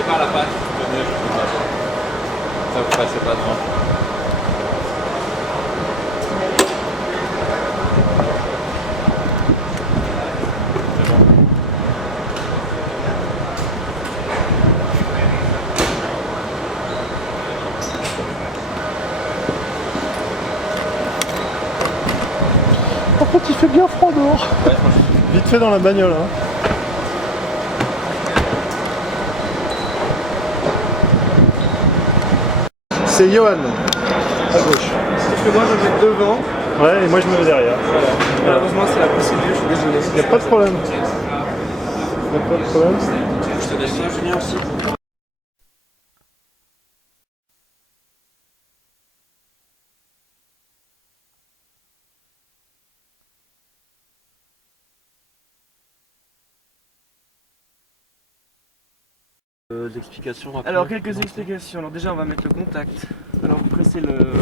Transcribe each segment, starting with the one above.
passez pas la page, venez, je peux pas. Ça vous passez pas devant. C'est bon. En fait, il fait bien froid dehors. Ouais, franchement. Vite fait dans la bagnole. Hein. C'est Johan, à gauche. Sauf que moi je vais devant. Ouais, et moi je me mets derrière. Voilà. Malheureusement c'est la procédure, je suis désolé. Il n'y a pas de problème. Il n'y a pas de problème. Je te laisse ça, Julien aussi. Explications rapides. Alors quelques explications. Alors déjà on va mettre le contact. Alors vous pressez le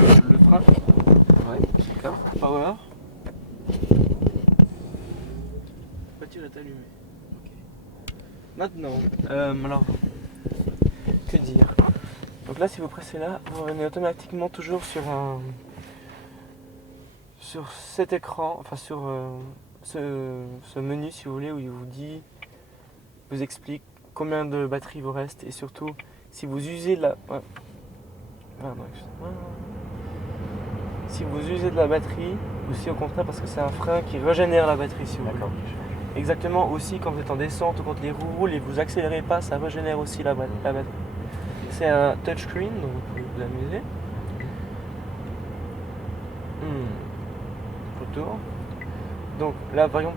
frein. Ouais, d'accord. Power. La voiture est allumée. Ok. Maintenant, alors, que dire? Donc là si vous pressez là, vous revenez automatiquement toujours sur cet écran, enfin sur ce menu si vous voulez, où il vous explique combien de batterie vous reste et surtout si vous usez de la... Ouais. Pardon, excusez-moi. Si vous usez de la batterie, ou si au contraire parce que c'est un frein qui régénère la batterie si vous voulez. D'accord. Exactement aussi quand vous êtes en descente ou quand les roues roulent et vous accélérez pas, ça régénère aussi la batterie. C'est un touchscreen donc vous pouvez vous amuser. Retour. Donc là par exemple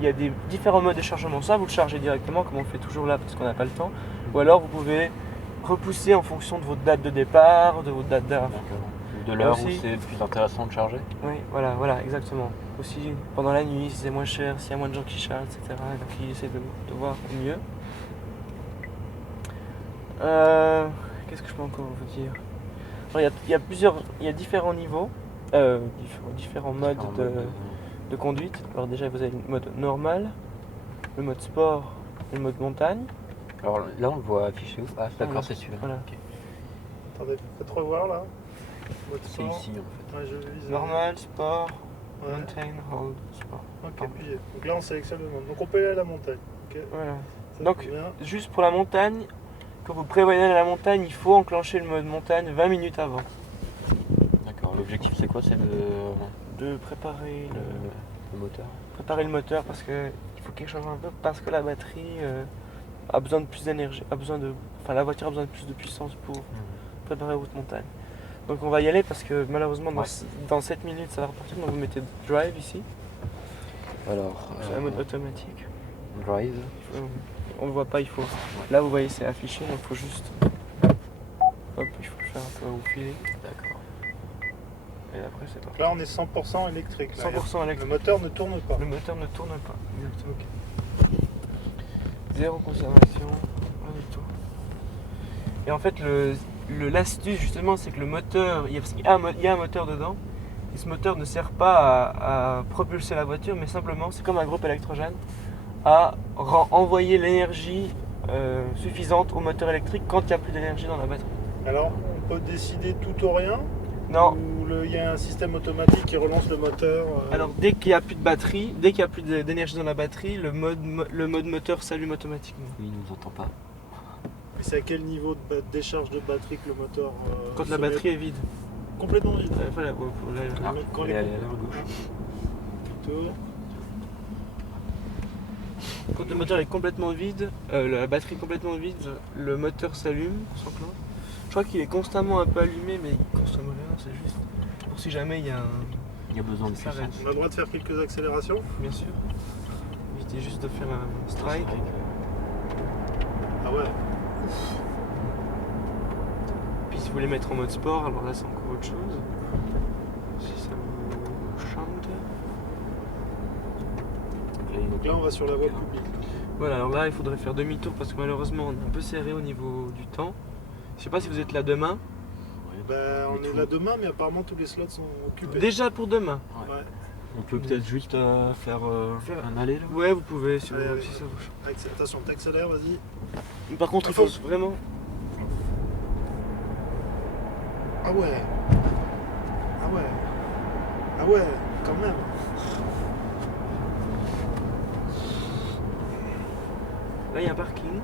il y a des différents modes de chargement, ça vous le chargez directement comme on fait toujours là parce qu'on n'a pas le temps, ou alors vous pouvez repousser en fonction de votre date de départ, de votre date d'arrivée. Ou de l'heure où Aussi. c'est plus intéressant de charger. Oui, voilà, exactement. Aussi pendant la nuit, si c'est moins cher, s'il y a moins de gens qui chargent, etc. Donc il essaie de voir au mieux. Qu'est-ce que je peux encore vous dire? Alors, il y a différents niveaux, différents modes de conduite. Alors déjà vous avez le mode normal, le mode sport et le mode montagne. Alors là on le voit affiché où? Ah d'accord, Voilà. c'est celui-là. Voilà. Ok. Attendez, peut-être revoir là. Mode C'est sport. ici en fait. Ouais, je vise. Normal, sport, Ouais. mountain, hold, sport. Ok, puis donc là on sélectionne le monde. Donc on peut aller à la montagne. Ok. Voilà. Ça, Donc, c'est bien. juste pour la montagne, quand vous prévoyez aller à la montagne, il faut enclencher le mode montagne 20 minutes avant. D'accord, l'objectif c'est quoi? C'est De préparer le moteur. parce que il faut quelque chose un peu parce que la batterie a besoin de plus d'énergie, la voiture a besoin de plus de puissance pour préparer votre montagne. Donc on va y aller parce que malheureusement dans 7 minutes ça va repartir, donc vous mettez drive ici, Alors, c'est un mode automatique. drive. On le voit pas, il faut. Là vous voyez c'est affiché, donc il faut juste. Hop, il faut le faire un peu au filet. D'accord. Et après c'est parti. Là on est 100% électrique. Là. 100% électrique. Le moteur ne tourne pas. Le moteur ne tourne pas. Exactement. Zéro conservation, rien du tout. Et en fait l'astuce justement c'est que le moteur, parce qu'il y a un moteur dedans, et ce moteur ne sert pas à propulser la voiture, mais simplement c'est comme un groupe électrogène à envoyer l'énergie suffisante au moteur électrique quand il n'y a plus d'énergie dans la batterie. Alors on peut décider tout ou rien. Non. Ou il y a un système automatique qui relance le moteur. Alors dès qu'il n'y a plus de batterie, dès qu'il n'y a plus d'énergie dans la batterie, le mode moteur s'allume automatiquement. Oui, il nous entend pas. Et c'est à quel niveau de décharge de batterie que le moteur Quand se la met batterie est vide. complètement vide. Voilà, Quand Elle les est à gauche. tours. Quand le moteur est complètement vide, la batterie est complètement vide, le moteur s'allume, s'enclenche. Je crois qu'il est constamment un peu allumé, mais il consomme rien, c'est juste pour si jamais il y a Il y a besoin de Ça puissance. On a le droit de faire quelques accélérations. bien sûr. Évitez juste de faire un strike. Ah ouais. Puis si vous voulez mettre en mode sport, alors là c'est encore autre chose. Si ça vous chante. Donc là on va sur la voie publique. Voilà, alors là il faudrait faire demi-tour parce que malheureusement on est un peu serré au niveau du temps. Je sais pas si vous êtes là demain. Ben, on est là demain, mais apparemment tous les slots sont occupés. Déjà pour demain. Ouais. On peut peut-être juste faire un aller là. Ouais, vous pouvez si, Allez, vous, allez. si ça vous chauffe. Attention, t'accélères, vas-y. Mais par contre, il Faut- faut vraiment. Ah ouais. Ah ouais. Ah ouais, quand même. Là, il y a un parking.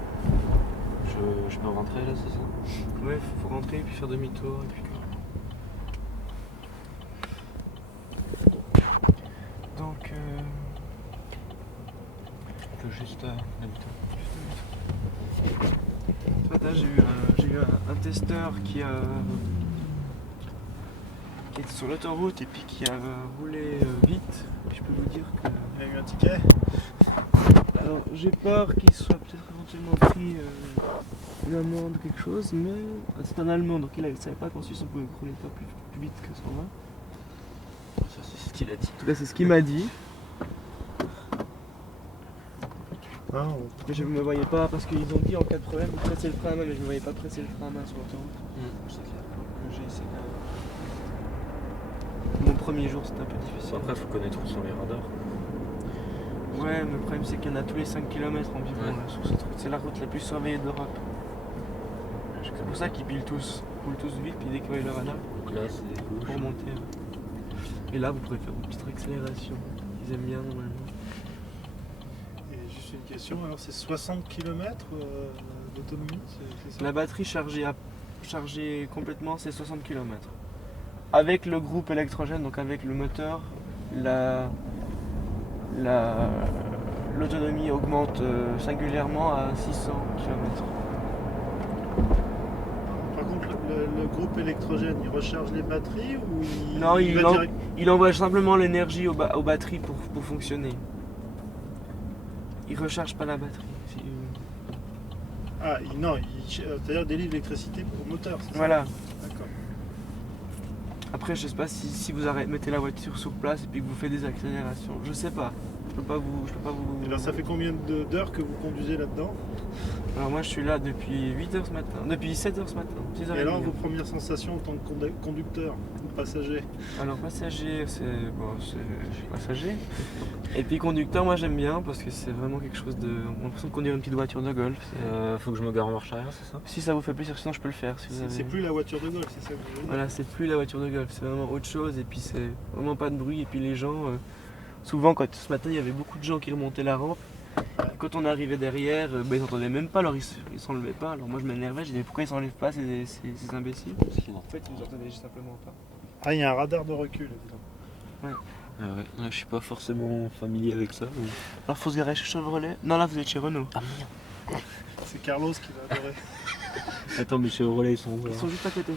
Je peux rentrer là, c'est ça? Ouais, faut rentrer puis faire demi-tour. Et puis... Donc, On peut juste demi-tour. ce matin, j'ai eu un testeur qui était sur l'autoroute et puis qui a roulé vite. Puis je peux vous dire que. Il a eu un ticket. Alors, j'ai peur qu'il soit peut-être éventuellement pris une amende ou quelque chose, mais c'est un Allemand donc il ne savait pas qu'en Suisse on pouvait rouler pas plus vite que 120. Ça, c'est ce qu'il a dit. En tout cas, c'est ce qu'il m'a dit. Ah, Mais je ne me voyais pas parce qu'ils ont dit en cas de problème de presser le frein à main, mais je ne me voyais pas presser le frein à main sur l'autoroute. C'est clair. Donc, j'ai essayé de... Mon premier jour c'était un peu difficile. Après, faut connaître où sont les radars. Ouais, mais le problème c'est qu'il y en a tous les 5 km environ Ouais. là, sur cette route. C'est la route la plus surveillée d'Europe. C'est pour ça qu'ils roulent tous vite, puis dès qu'ils voient le radar, Donc là, c'est pour gauche. remonter. Et là, vous pourrez faire une petite accélération. Ils aiment bien normalement. et juste une question, alors c'est 60 km d'autonomie, c'est ça? La batterie chargée complètement, c'est 60 km. Avec le groupe électrogène, donc avec le moteur, l'autonomie augmente singulièrement à 600 km. Par contre, le groupe électrogène, il recharge les batteries ou il, Non, il va en- direct... Il envoie simplement l'énergie aux batteries pour fonctionner. Il recharge pas la batterie. Ah, non, c'est-à-dire délivre l'électricité pour le moteur, c'est ça? Voilà. D'accord. Après, je sais pas si vous mettez la voiture sur place et puis que vous faites des accélérations. Je sais pas. Je peux pas vous. Et alors ça fait combien d'heures que vous conduisez là-dedans? Alors moi, je suis là depuis 8h ce matin. Depuis 7h ce matin. 6h30. Et alors vos premières sensations en tant que conducteur ou passager? Alors passager, c'est passager. Et puis conducteur, moi j'aime bien parce que c'est vraiment quelque chose de. On a l'impression de conduire une petite voiture de golf. Faut que je me gare en marche arrière, c'est ça? Si ça vous fait plaisir, sinon je peux le faire. Si vous avez- C'est plus la voiture de golf, c'est ça que vous voulez dire? Voilà, c'est plus la voiture de golf, c'est vraiment autre chose. Et puis c'est vraiment pas de bruit. Et puis les gens, souvent ce matin il y avait beaucoup de gens qui remontaient la rampe. Et quand on arrivait derrière, ils n'entendaient même pas, alors ils s'enlevaient pas. Alors moi je m'énervais, je disais pourquoi ils s'enlèvent pas ces imbéciles. En fait ils nous entendaient simplement pas. Ah, il y a un radar de recul, évidemment. Ah ouais, là, je suis pas forcément familier avec ça. mais- Alors faut se garer chez Chevrolet. Non là vous êtes chez Renault. Ah merde. C'est Carlos qui va adorer. Attends, mais chez Relais, ils sont où Ils là sont juste à côté.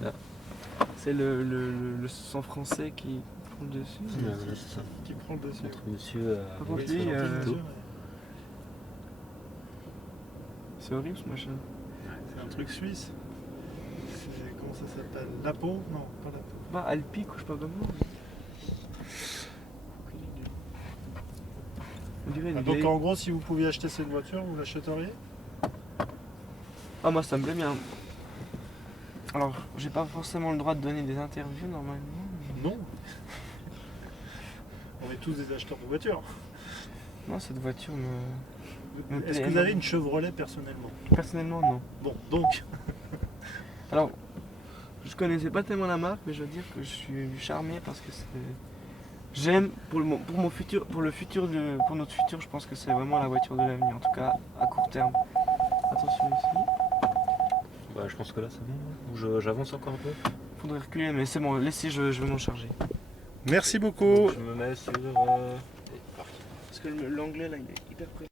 Là. C'est le sang français qui prend le dessus. Ouais, voilà, c'est ça. Qui prend le dessus. Notre monsieur. Par contre, Oui, lui, c'est euh, gentil, C'est horrible ce machin. c'est un truc suisse. Comment ça s'appelle? Lapo? Non, pas Lapo. Bah Alpic ou je sais pas comment. On dirait une Ah, donc vieille- en gros, si vous pouviez acheter cette voiture, vous l'achèteriez? Ah moi ça me plaît bien. Alors j'ai pas forcément le droit de donner des interviews normalement. Non. On est tous des acheteurs de voitures. Non cette voiture me Est-ce plaît que vous avez énormément. une Chevrolet personnellement? Personnellement non. Bon, donc, Alors je connaissais pas tellement la marque mais je veux dire que je suis charmé parce que c'est. J'aime pour notre futur, je pense que c'est vraiment la voiture de l'avenir, en tout cas à court terme. Attention ici, Bah, je pense que là, c'est bon. Ou j'avance encore un peu. faudrait reculer mais c'est bon, laissez, je vais m'en charger. merci beaucoup. Je me mets sur. Parce que l'anglais là il est hyper près.